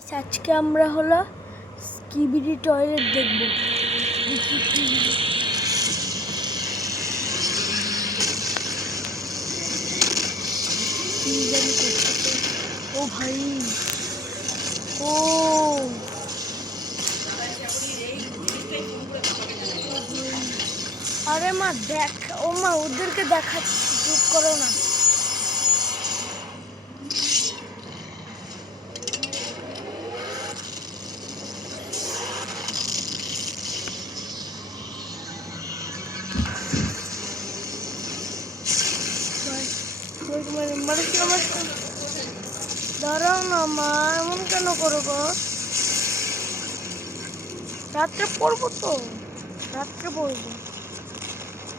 আজকে আমরা হলো স্কিবিডি টয়লেট দেখব। ও ভাই, ও আরে মা দেখ, ও মা ওদেরকে দেখাচ্ছি, চুপ করো না। দাঁড়াও না মা, এমন কেন করো গো? রাত্রে পড়বো তো, রাত্রে পড়বো।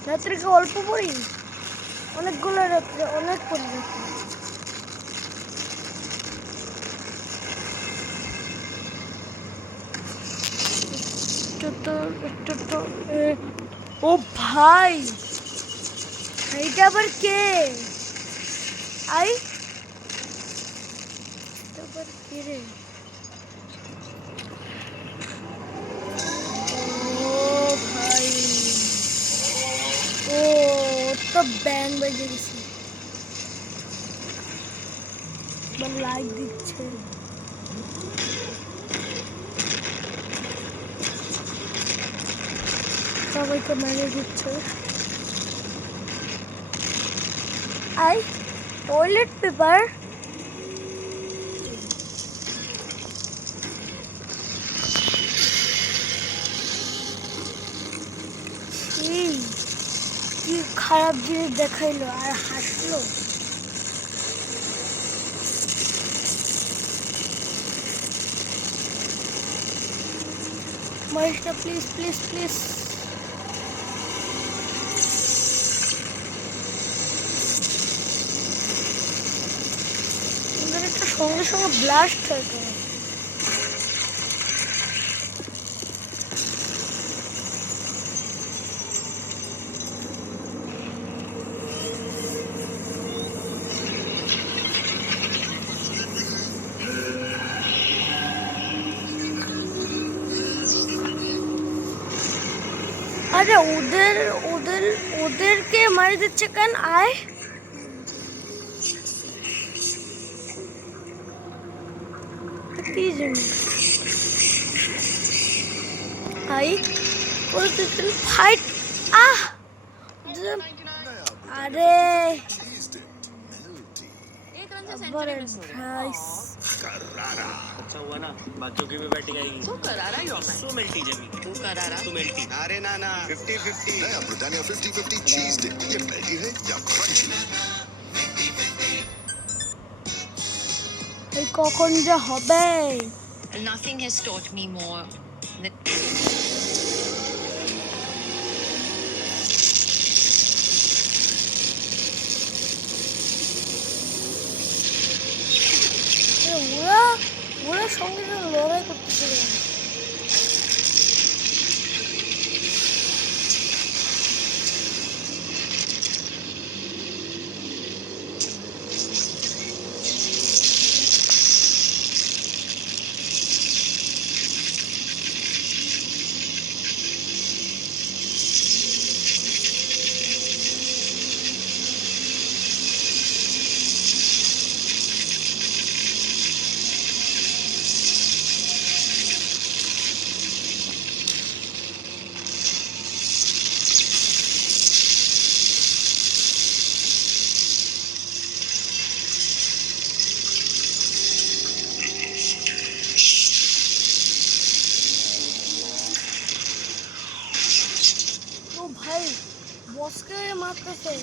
রাত্রে কি অল্প পড়ি? অনেকগুলো রাত্রে অনেক পড়ি রাত্রে। ও ভাই, এইটা আবার কে? আই আবার কে রে? ও ভাই, ও তো ব্যাং বেজে গেছে, লাইক দিচ্ছে। সবাইকে মেরে দিচ্ছে। আই টয়লেট পেপার, কি খারাপ জিনিস দেখাইলো আর হাসলো। মহেশটা প্লিজ প্লিজ প্লিজ। একটা সঙ্গে সঙ্গে ব্লাস্ট হয়ে গেল। আরে ওদের ওদের ওদেরকে মারি দিচ্ছে কেন? আয় কি জানি আই ফাইট। আহ আরে अच्छा हुआ ना, बाकियों की भी बैटिंग आएगी। तो करारा ही होगा। सो मिल्टी जमी, तू करारा तू मिल्टी। अरे ना ना 50-50 नया ब्रिटानिया 50-50 चीज डिप, ये मेल्टी है या क्रंची। এই কখন যে হবে? Nothing has taught me more than ওরা ওরা সঙ্গে সঙ্গে লড়াই করতেছে। ও ভাই, বসকে মারতেছে।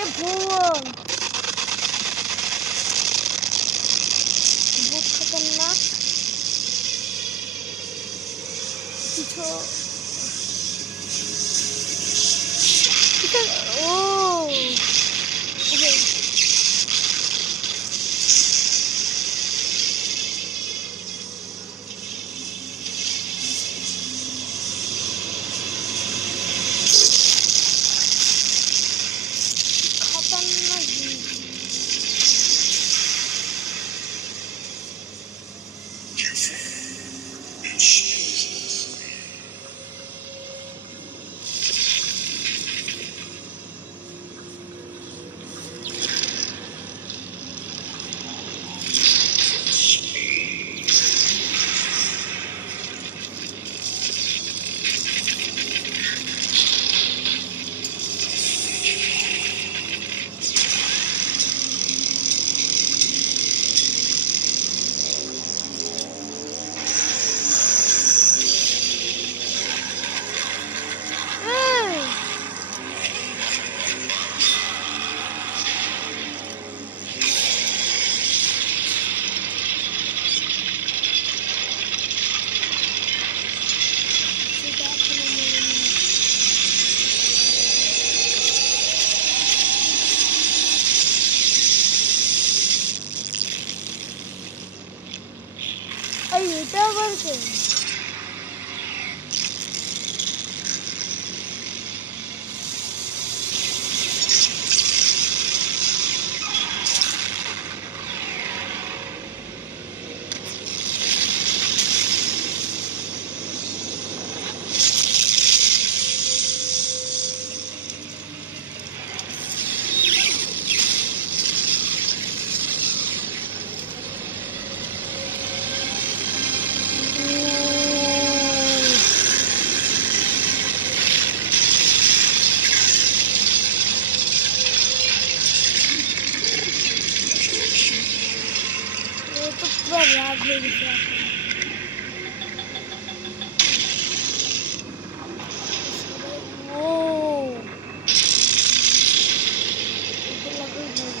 এ ভুবন বহুত খতরনাক কিছু। ও হয়ে গেছে ও এটা লাগাই ভালো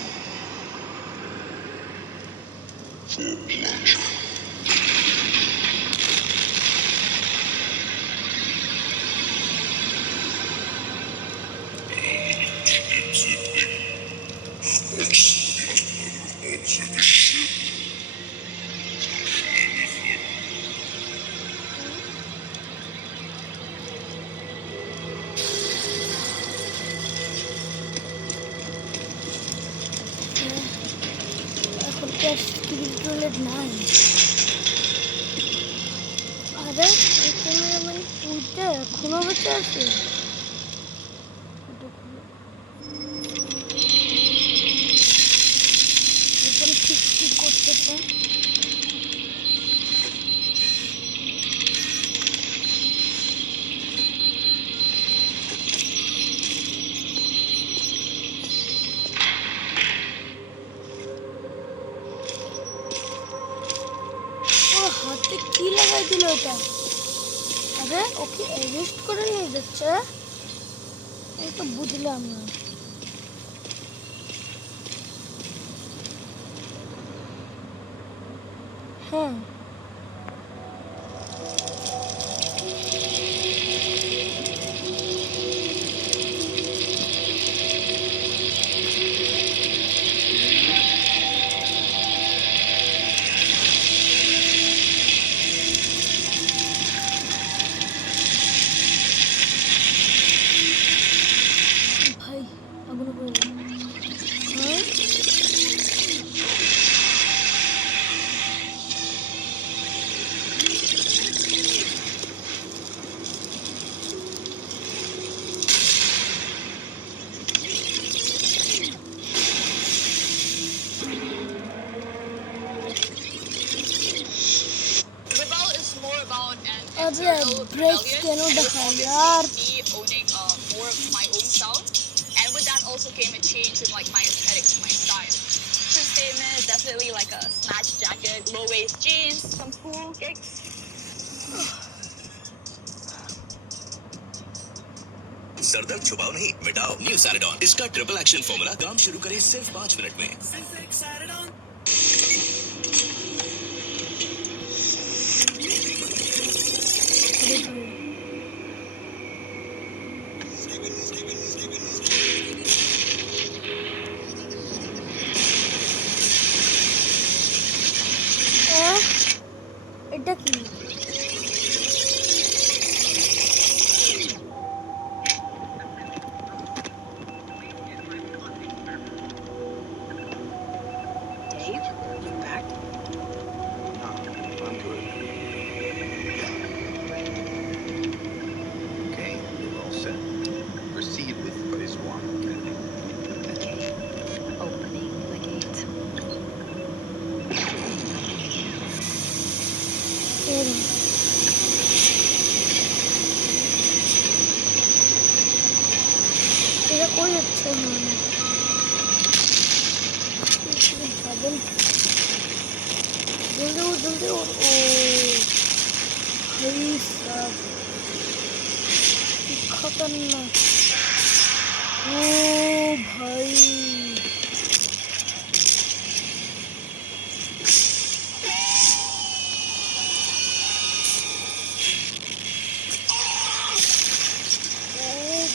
এখন কি আর স্পিরিচুয়াল নাই আরে এই ক্যামেরাম্যান পুঁতে এখনো বেঁচে আছে এখন ঠিক ঠিক করতেছে হাতে কি লাগাই দিল এটা আরে ওকে অ্যারেস্ট করে নিয়ে যাচ্ছে এই তো বুঝলাম না হ্যাঁ ভাই আগুন করে হ্যাঁ Rebel is more about an अबे internal breaks rebellion. क्यों It was दिखाई obviously यार? me owning more of my own sound, and with that also came a change in like my aesthetics, my style. True statement is definitely like a snatch jacket, low waist jeans, some cool kicks. सरदर्द छुपाओ नहीं मिटाओ new Saridon इसका triple action formula काम शुरू करे सिर्फ 5 मिनट में सिर्फ एक सैराडोन এটা কি Dave, you back? No, I'm good. Okay, we're all set. Proceed with phase one. Okay, opening the gate. এর এটা কই হচ্ছে ভাবেন জলদি ও ভাই সাব কি খতরনাক ও ভাই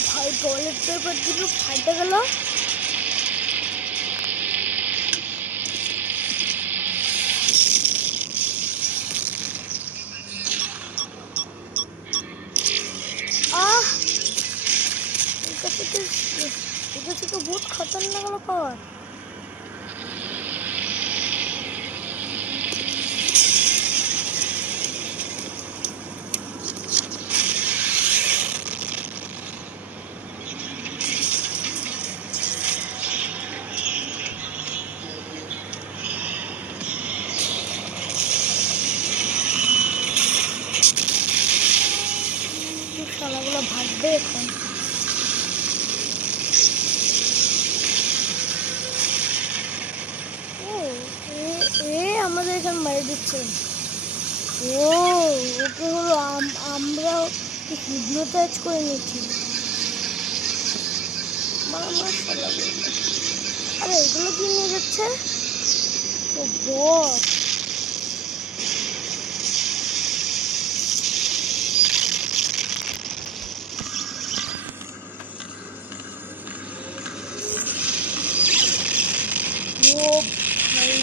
ভাই টয়লেট পেপার দুটো ফাইটে গেল আহ এটা থেকে বহুত খতরনাক হলো পাওয়ার শালাগুলো ভাগবে এখন মেরে দিচ্ছেন। ও ওকে হলো আমরা হিপনোটাইজ করে নিচ্ছি। আরে এগুলো কি নিয়ে যাচ্ছে? ও বট। ও ভাই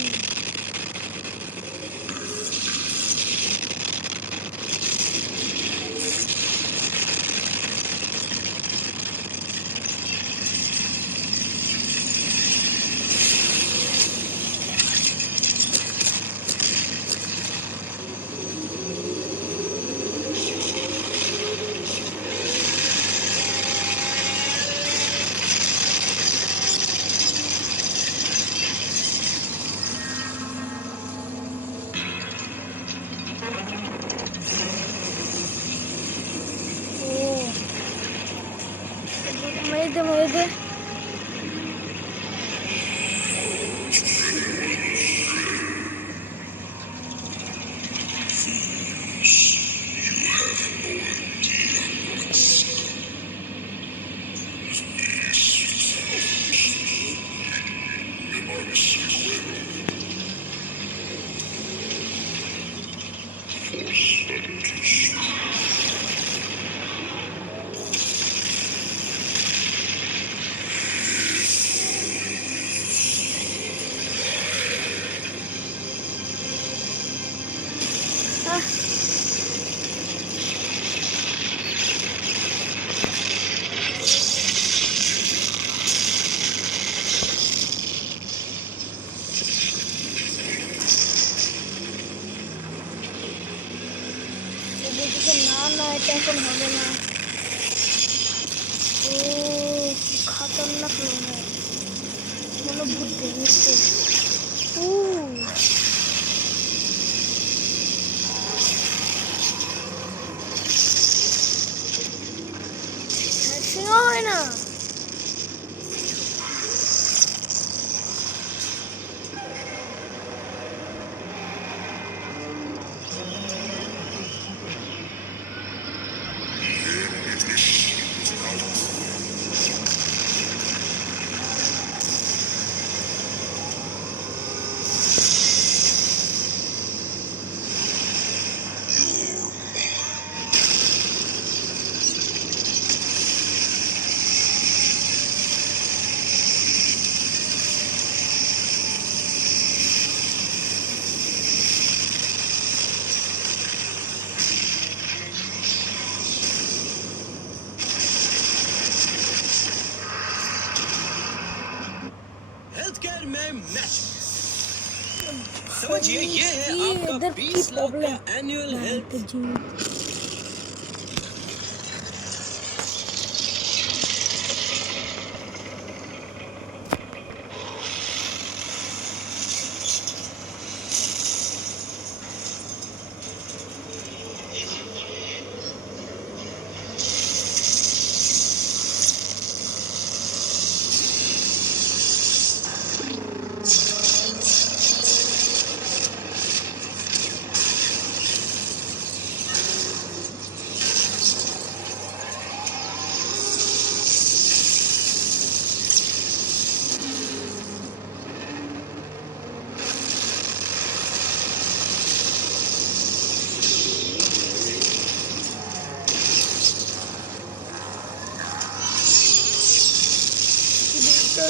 ও মেরে দে। আহ, ও বলতেছে না এটা এখন হবে না। ও খতরনাক মনে ভূত দেখছে। ও হ্যাচিংও হয় না। हेल्थ केयर में मैच समझिए ये है आपका इधर की 20 लाख प्रॉब्लम का एनुअल हेल्थ जी।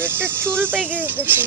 একটা চুল পেকে গেছে।